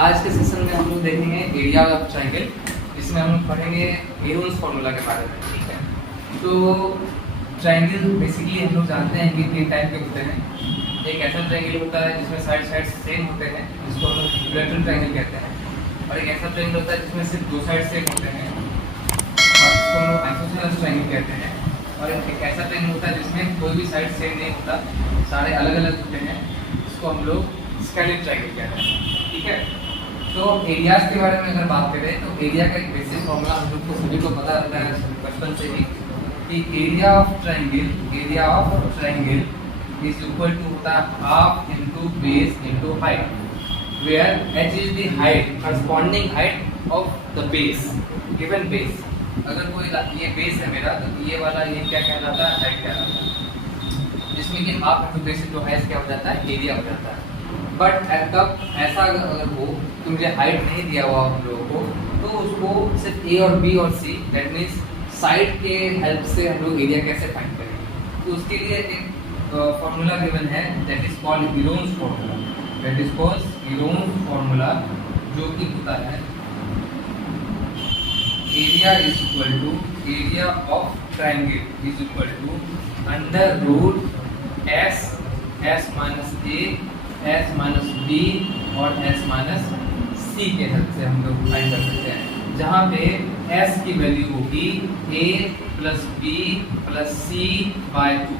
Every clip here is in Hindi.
आज के सेशन में हम लोग देखेंगे एरिया ऑफ ट्रायंगल, जिसमें हम लोग पढ़ेंगे हेरोन्स फार्मूला के बारे में। ठीक है, तो ट्रायंगल बेसिकली हम लोग जानते हैं कि 3 टाइप के होते हैं। एक ऐसा ट्रायंगल होता है जिसमें साइड सेम होते हैं, जिसको हम लोग इक्विलैटरल ट्रायंगल कहते हैं, और एक ऐसा ट्रायंगल होता है जिसमें सिर्फ 2 साइड सेम होते हैं और जिसको हम लोग आइसोसेलेस ट्रायंगल कहते हैं, और एक ऐसा ट्रायंगल होता है जिसमें कोई भी साइड सेम नहीं होता, सारे अलग अलग होते हैं, जिसको हम लोग स्केलिन ट्रायंगल कहते हैं। ठीक है, तो एरियाज के बारे में अगर बात करें तो एरिया का एक बेसिक फॉर्मूला हम लोग को सभी को पता रहता है बचपन से ही कि area of triangle is equal to होता है half into base into height, where h is the height corresponding height of the base, given base. अगर कोई ये बेस है मेरा, तो ये वाला ये क्या कहलाता है, हाइट कहलाता है, जिसमें कि half into base into height क्या हो जाता है, एरिया हो जाता है। बट तब ऐसा अगर हो तो मुझे हाइट नहीं दिया हुआ हम लोगों को, तो उसको सिर्फ ए और बी और सी दैट मीन्स साइड के हेल्प से हम लोग एरिया कैसे फाइंड करेंगे। तो उसके लिए एक फॉर्मूला गिवन है that is called Heron's formula, जो कि होता है area is equal to area of triangle is equal to under root s minus a, s minus b और एस माइनस सी के हेल्प से हम लोग फाइंड कर सकते हैं, जहाँ पे एस की वैल्यू होगी ए प्लस बी प्लस सी बाय 2।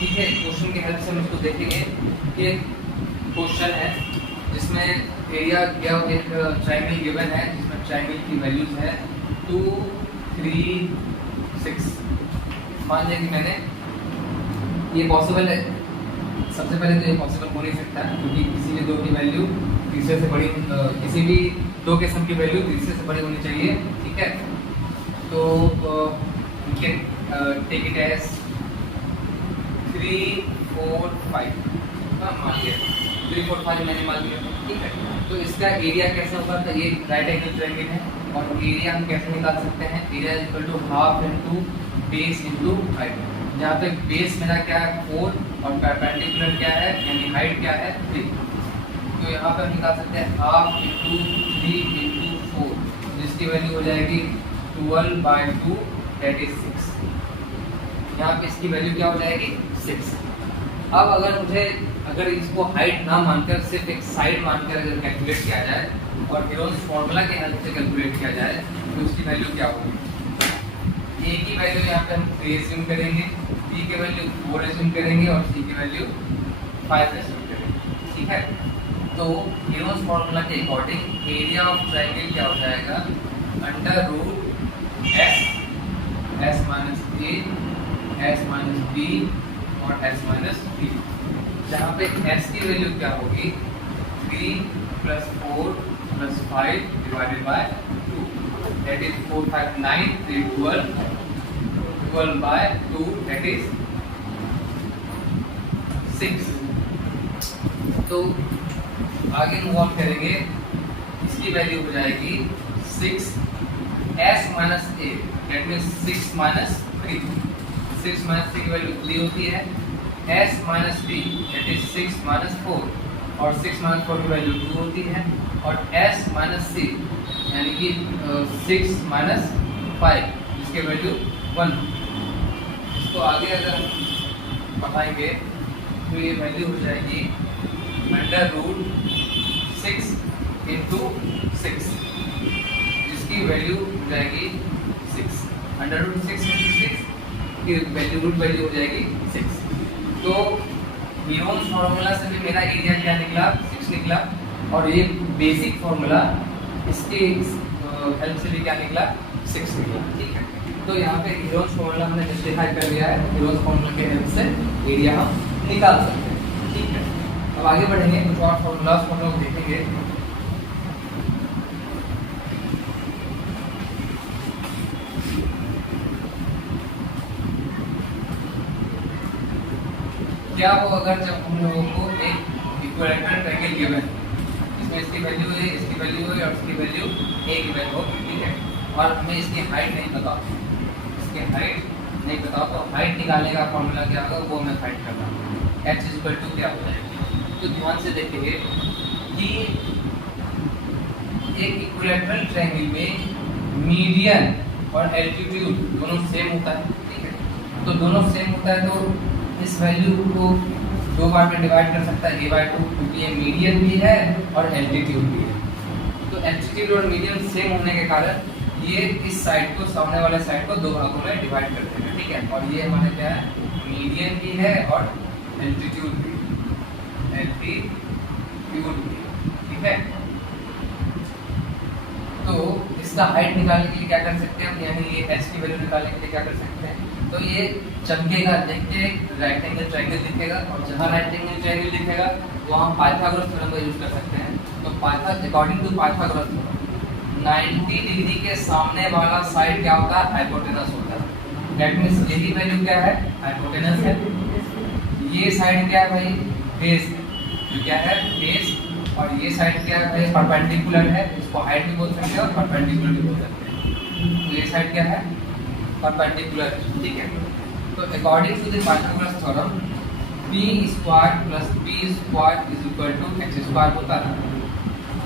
ठीक है, क्वेश्चन के हेल्प से हम इसको देखेंगे कि क्वेश्चन है जिसमें एरिया क्या एक ट्रायंगल गिवन है, जिसमें ट्रायंगल की वैल्यूज है 2, 3, 6। मान लें कि मैंने ये पॉसिबल है, सबसे पहले तो ये पॉसिबल हो नहीं सकता है क्योंकि किसी भी 2 की वैल्यू तीसरे से बड़ी, किसी भी 2 के सम की वैल्यू तीसरे से बड़ी होनी चाहिए। ठीक है, तो you can take it as 3, 4, 5 मान लिया, 3, 4, 5 मैंने मान लिया। ठीक है, तो इसका एरिया कैसे होगा, तो ये राइट एंगल ट्रायंगल है और एरिया हम कैसे निकाल सकते हैं, area is equal to half into base into height, जहाँ पे बेस मेरा क्या है 4 और परपेंडिकुलर क्या है यानी हाइट क्या है 3। तो यहाँ पे हम निकाल सकते हैं हाफ इंटू 3 इंटू 4, जिसकी वैल्यू हो जाएगी 12/2 दैट इज 6। यहाँ पे इसकी वैल्यू क्या हो जाएगी 6। अब अगर इसको हाइट ना मानकर सिर्फ एक साइड मानकर अगर कैलकुलेट किया जाए और हेरोन्स फार्मूला के हेल्प से कैलकुलेट किया जाए तो उसकी वैल्यू क्या होगी। ए की वैल्यू यहाँ पे हम 3 एज्यूम करेंगे, बी की वैल्यू 4 एज्यूम करेंगे और सी की वैल्यू 5 एज्यूम करेंगे। ठीक है, तो हेरोन्स फार्मूला के अकॉर्डिंग एरिया ऑफ ट्रायंगल क्या हो जाएगा, under root s minus a, s minus b और एस माइनस बी, जहाँ पे एस की वैल्यू क्या होगी 3 + 4 + 5 divided by 2, that is 4, 5, 9, 3, 12/2 that is 6। तो आगे मूव ऑन करेंगे, इसकी वैल्यू हो जाएगी 6 s minus a that means 6 minus 3, 6 minus 3 की वैल्यू 3 होती है, s minus b that is 6 minus 4 और 6 माइनस 4 की वैल्यू 2 होती है, और s माइनस c यानी कि 6 माइनस 5 जिसकी वैल्यू 1। इसको आगे अगर हम बताएंगे तो ये वैल्यू हो जाएगी अंडर रूट 6 इंटू 6, जिसकी वैल्यू हो जाएगी 6। अंडर रूट 6 इंटू 6 की रूट वैल्यू हो जाएगी 6। तो हेरोन्स फार्मूला से भी मेरा एरिया क्या निकला 6 निकला, और ये बेसिक फार्मूला इसके हेल्प से भी क्या निकला 6 निकला। ठीक है, तो यहाँ पे हेरोन्स फार्मूला हमने जस्टिफाई कर लिया है, हेरोन्स फार्मूला के हेल्प से एरिया हम निकाल सकते हैं। ठीक है, अब आगे बढ़ेंगे, कुछ और फार्मूलाज को हम लोग देखेंगे। क्या हो अगर जब हम लोगों को एक इक्विलैटरल ट्रायंगल गिवन है, इसमें इसकी वैल्यू है, इसकी वैल्यू है और इसकी वैल्यू ए गिवन हो, ठीक है, और हमें इसकी हाइट नहीं पता, इसकी हाइट नहीं पता, तो हाइट निकालने का फॉर्मूला क्या होगा वो मैं फाइंड करना है। h इक्वल टू क्या हो जाएगा, तो ध्यान से देखेंगे कि एक इक्विलैटरल ट्रायंगल में मीडियन और एल्टीट्यूड दोनों सेम होता है, ठीक है। तो दोनों सेम होता है तो इस वैल्यू को दो बार में डिवाइड कर सकता है a/2, क्योंकि ये मीडियन भी है और एल्टीट्यूड भी है। तो एल्टीट्यूड और मीडियन सेम होने के कारण ये इस साइड को, सामने वाले साइड को दो भागों में डिवाइड कर देंगे, ठीक है। और ये हमारे क्या है, मीडियन भी है और एल्टीट्यूड भी, ठीक है। तो इसका हाइट निकालने के लिए क्या कर सकते हैं हम, यानी ये h की वैल्यू निकालने के लिए क्या कर सकते हैं, तो ये चमकेगा, देखते राइट एंगल ट्रायंगल दिखेगा, और जहाँ राइट एंगल ट्रायंगल दिखेगा वहाँ पाइथागोरस थ्योरम का यूज कर सकते हैं। तो according to Pythagoras theorem 90 degree के सामने वाला साइड क्या होता है, हाइपोटेनस होता है। दैट मींस यही वैल्यू क्या है, हाइपोटेनस है। ये साइड क्या है भाई, बेस है, जो क्या है बेस, और ये साइड क्या है भाई, परपेंडिकुलर है। इसको हाइट भी बोल सकते हैं और परपेंडिकुलर भी बोल सकते हैं। तो ये साइड क्या है, परपेंडिकुलर, ठीक है। तो according to the Pythagoras theorem p² + p² = h² होता है।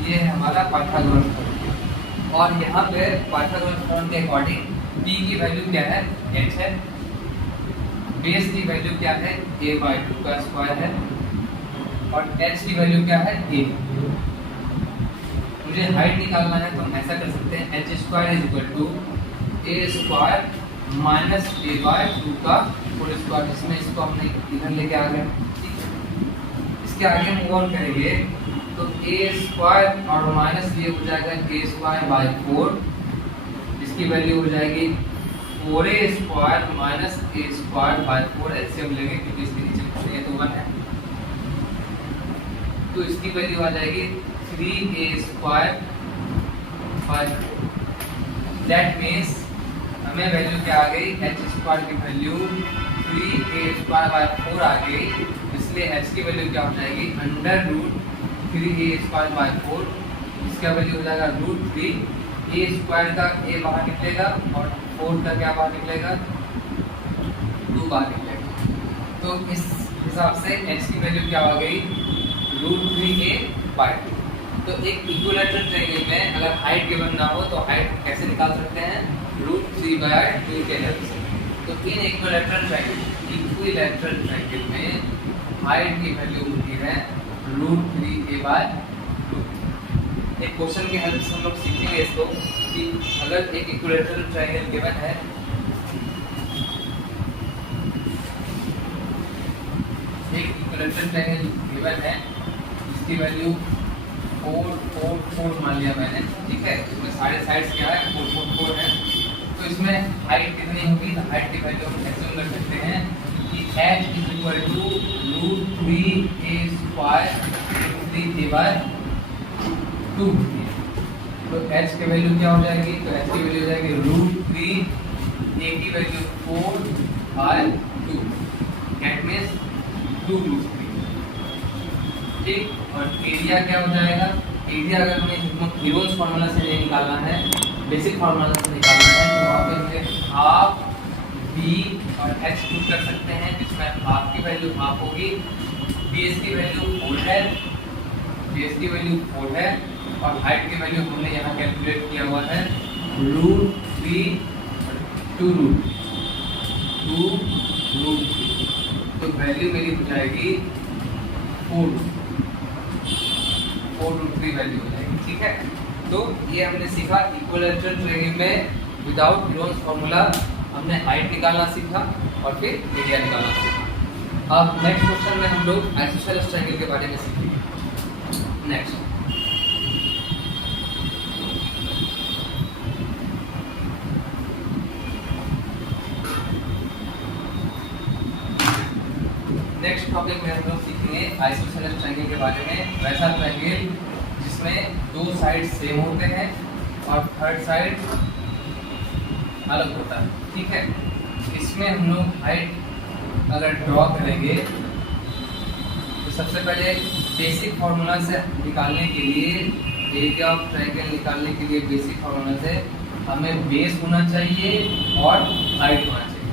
ये है हमारा पाइथागोरस थ्योरम। और यहाँ पे पाइथागोरस थ्योरम के अकॉर्डिंग p की वैल्यू क्या है, h है। बेस की वैल्यू क्या है, a/2 का स्क्वायर है। और h की वैल्यू क्या है, a। मुझे हाइट निकालना है तो हम ऐसा कर सकते हैं, h² = a² - a/2 का होल स्क्वायर, जिसमें इसको हमने इधर लेके आ गए, ठीक है। इसके आगे मूव ऑन करेंगे तो a² और माइनस ये हो जाएगा a²/4, इसकी वैल्यू हो जाएगी 4a² - a²/4। एलसीएम लेंगे क्योंकि इसके नीचे ये तो 1 है, तो इसकी वैल्यू आ जाएगी 3a²/4। दैट मीन्स हमें वैल्यू क्या आ गई, h² की वैल्यू 3a²/4 आ गई। इसलिए h की वैल्यू क्या हो जाएगी, √3a²/4। इसका वैल्यू हो जाएगा √3। a² का a बाहर निकलेगा और 4 का क्या बाहर निकलेगा, 2 बाहर निकलेगा। तो इस हिसाब से h की वैल्यू क्या हो गई, √3a/2। तो एक इक्विलैटरल ट्रायंगल में अगर हाइट गिवन ना हो तो हाइट कैसे निकाल सकते हैं, √3/2 के हेल्प से। तो इन इक्विलैटरल ट्रायंगल में हाइट की वैल्यू होती है √3a/2। एक क्वेश्चन के हेल्प से हम लोग सीखेंगे इसको कि अगर एक इक्विलैटरल ट्रायंगल गिवन है, एक इक्विलैटरल ट्रायंगल गिवन है जिसकी वैल्यू 4, 4, 4 मान लिया मैंने, ठीक है। इसमें सारे साइड्स क्या है, 4, 4, 4 है। तो इसमें हाइट कितनी होगी, तो हाइट की वैल्यू हम एज्यूम कर सकते हैं कि h √3a²√3a/2 होती है। तो h की वैल्यू क्या हो जाएगी, तो h की वैल्यू हो जाएगी √3, a की वैल्यू 4/2, दैट मींस 2√3, ठीक। और एरिया क्या हो जाएगा, एरिया अगर हमें हीरोन्स फार्मूला से नहीं निकालना है, बेसिक फार्मूला से निकालना है, तो वहाँ पे हमें हाफ b और h पुट कर सकते हैं, जिसमें हाफ की वैल्यू हाफ होगी, बेस की वैल्यू 4 है, बेस की वैल्यू 4 है, और हाइट की वैल्यू हमने यहाँ कैलकुलेट किया हुआ है √3 2√3। तो वैल्यू मेरी हो जाएगी 4√3 वैल्यू हो जाएगी, ठीक है। तो ये हमने सीखा इक्विलैटरल ट्रायंगल में विदाउट हीरोन्स फार्मूला हमने हाइट निकालना सीखा और फिर एरिया निकालना सीखा। अब नेक्स्ट क्वेश्चन में हम लोग आइसोसेलेस ट्रायंगल के बारे में सीखेंगे। नेक्स्ट टॉपिक में हम लोग सीखेंगे आइसोसेलेस ट्रायंगल के बारे में। वैसा ट्रायंगल जिसमें दो साइड सेम होते हैं और थर्ड साइड अलग होता है, ठीक है। इसमें हम लोग हाइट अगर ड्रॉ करेंगे तो सबसे पहले बेसिक फार्मूला से निकालने के लिए, एरिया ऑफ ट्रायंगल निकालने के लिए बेसिक फार्मूला से हमें बेस होना चाहिए और हाइट होना चाहिए।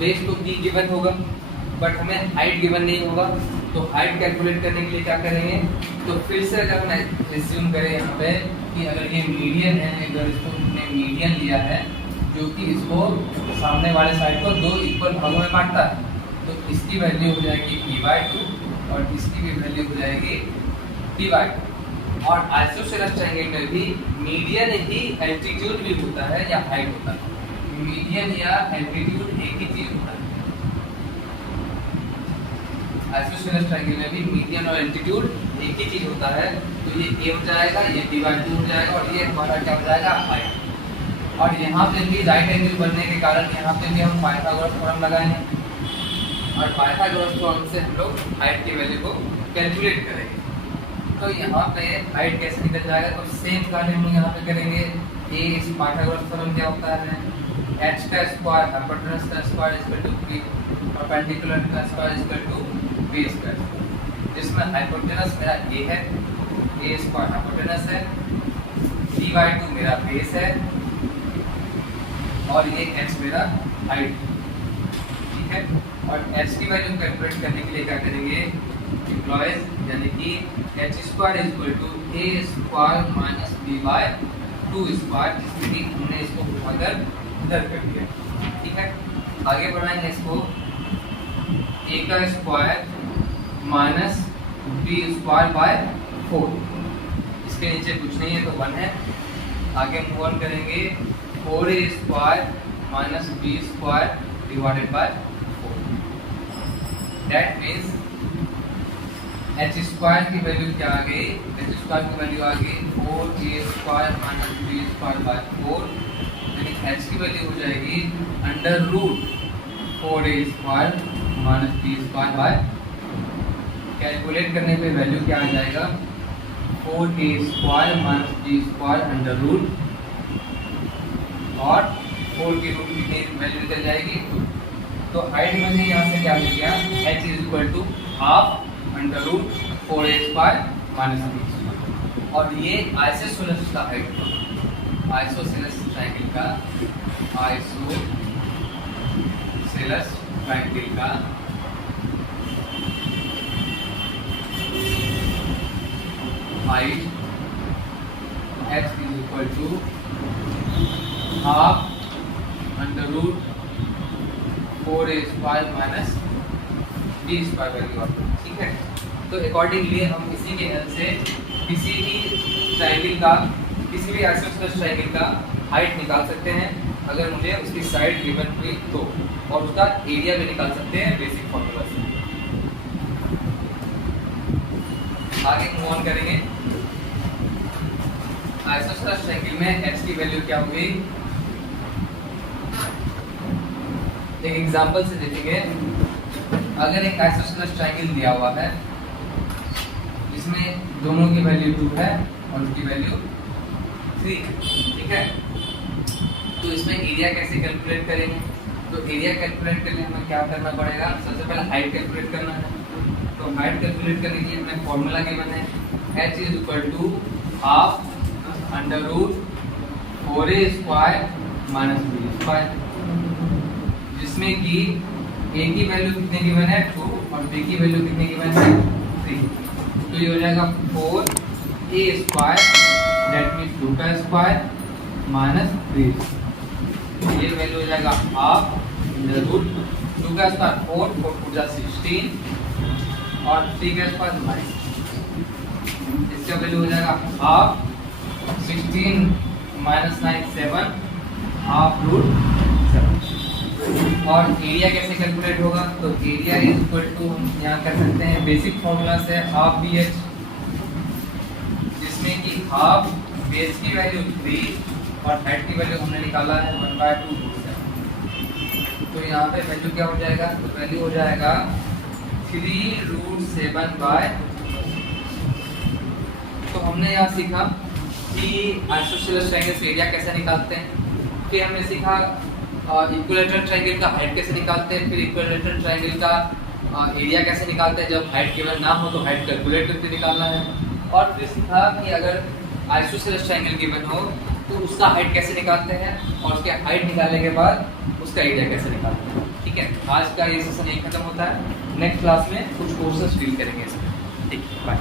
बेस तो b गिवन होगा बट हमें हाइट गिवन नहीं होगा, तो हाइट कैलकुलेट करने के लिए क्या करेंगे, तो फिर से अगर हम एज्यूम करें यहाँ पे कि अगर ये मीडियन है, अगर इसको हमने मीडियन लिया है जो कि इसको सामने वाले साइड को दो इक्वल भागों में बांटता है, तो इसकी वैल्यू हो जाएगी p/2 और इसकी भी वैल्यू हो जाएगी p/2। और आइसोसेलेस ट्रायंगल में भी मीडियन ही एल्टीट्यूड भी होता है या हाइट होता है, मीडियन या एल्टीट्यूड एक ही चीज होता है। आइसोसेलेस ट्रायंगल में भी मीडियन और एल्टीट्यूड एक ही चीज होता है, तो ये a हो जाएगा, ये p/2 हो जाएगा और ये हमारा क्या हो जाएगा हाइट। और यहाँ पे भी राइट एंगल बनने के कारण यहाँ पे भी हम पाइथागोरस थ्योरम लगाएंगे और पाइथागोरस थ्योरम से हम लोग हाइट की वैल्यू को कैलकुलेट करेंगे। तो यहाँ पे हाइट कैसे निकल जाएगा, तो सेम कार्य हम लोग यहाँ पे करेंगे। ए इस पाइथागोरस थ्योरम क्या होता है, h का स्क्वायर हाइपोटेनस का square equal to b, perpendicular का square equal to b square, जिसमें हाइपोटेनस मेरा a है, a स्क्वायर हाइपोटेनस है, b/2 मेरा बेस है और ये h मेरा हाइट, ठीक है। और h की वैल्यू कैलकुलेट करने के लिए क्या करेंगे, इम्प्लॉइज यानी कि h square equal to a square minus b/2 square, जिसमें कि हमने इसको उठाकर इधर कर दिया, ठीक है। आगे बढ़ाएंगे इसको, a का square minus b square by 4, इसके नीचे कुछ नहीं है तो 1 है। आगे मूव ऑन करेंगे, 4a square minus b square divided by 4, that means h square की वैल्यू क्या आ गई, h स्क्वायर की वैल्यू आ गई 4a square minus b square by 4, यानी h की वैल्यू हो जाएगी under root 4a square minus b square by, calculate करने पे वैल्यू क्या आ जाएगा 4a square minus b square under root, और 4 की रूट कितनी वैल्यू निकल जाएगी 2। तो हाइट मैंने यहाँ से क्या लिख लिया, h is equal to half under root 4a square minus b square. और ये आइसोसेलेस का हाइट होगा, आइसोसेलेस ट्रायंगल का, आइसोसेलेस ट्रायंगल का height h is equal to half under root 4a square minus b square value आता है, ठीक है। तो अकॉर्डिंगली हम इसी के हेल्प से किसी भी ट्रायंगल का, किसी भी आइसोसेलेस ट्रायंगल का हाइट निकाल सकते हैं अगर मुझे उसकी साइड गिवन हुई तो, और उसका एरिया भी निकाल सकते हैं बेसिक फॉर्मूला से। आगे मूव ऑन करेंगे, आइसोसेलेस ट्रायंगल में h की वैल्यू क्या होगी, एक एग्जांपल से देखेंगे। अगर एक आइसोसेलेस ट्रायंगल दिया हुआ है जिसमें दोनों की वैल्यू 2 है और उसकी वैल्यू 3, ठीक है, तो इसमें एरिया कैसे कैलकुलेट करेंगे, तो एरिया कैलकुलेट करने में हमें क्या करना पड़ेगा, सबसे पहले हाइट कैलकुलेट करना है। तो हाइट कैलकुलेट करने के लिए हमें फॉर्मूला गिवन है, h is equal to half under root 4a square minus b square, जिसमें कि a की वैल्यू कितने गिवन है 2 और b की वैल्यू कितने गिवन है 3, तो ये हो जाएगा 4a स्क्वायर दैट मीन्स 2 का स्क्वायर माइनस 3, ये वैल्यू हो जाएगा हाफ अंडर रूट 2 का स्क्वायर 4 4 4 16 और 3 का स्क्वायर 9, इसका वैल्यू हो जाएगा हाफ 16 माइनस 9 7 हाफ रूट 7। और एरिया कैसे कैलकुलेट होगा, तो एरिया इज इक्वल टू हम यहाँ कर सकते हैं बेसिक फॉर्मूला से हाफ BH, जिसमें कि हाफ बेस की वैल्यू 3 और हाइट की वैल्यू हमने निकाला है 1/2 रूट 7। तो यहाँ पे वैल्यू क्या हो जाएगा, तो वैल्यू हो जाएगा 3 रूट 7 बाय। तो हमने यहाँ सीखा कि आइसोसेलेस ट्रायंगल से एरिया कैसे निकालते हैं, फिर हमने सीखा इक्विलैटरल ट्रायंगल का हाइट कैसे निकालते हैं, फिर इक्विलैटरल ट्रायंगल का एरिया कैसे निकालते हैं, जब हाइट गिवन ना हो तो हाइट कैलकुलेट करके निकालना है, और फिर सीखा कि अगर आइसोसेलेस ट्रायंगल गिवन हो तो उसका हाइट कैसे निकालते हैं और उसके हाइट निकालने के बाद उसका एरिया कैसे निकालते हैं, ठीक है। आज का ये सेशन यही खत्म होता है, नेक्स्ट क्लास में कुछ कोर्सेज फील करेंगे इसमें, ठीक है, बाय।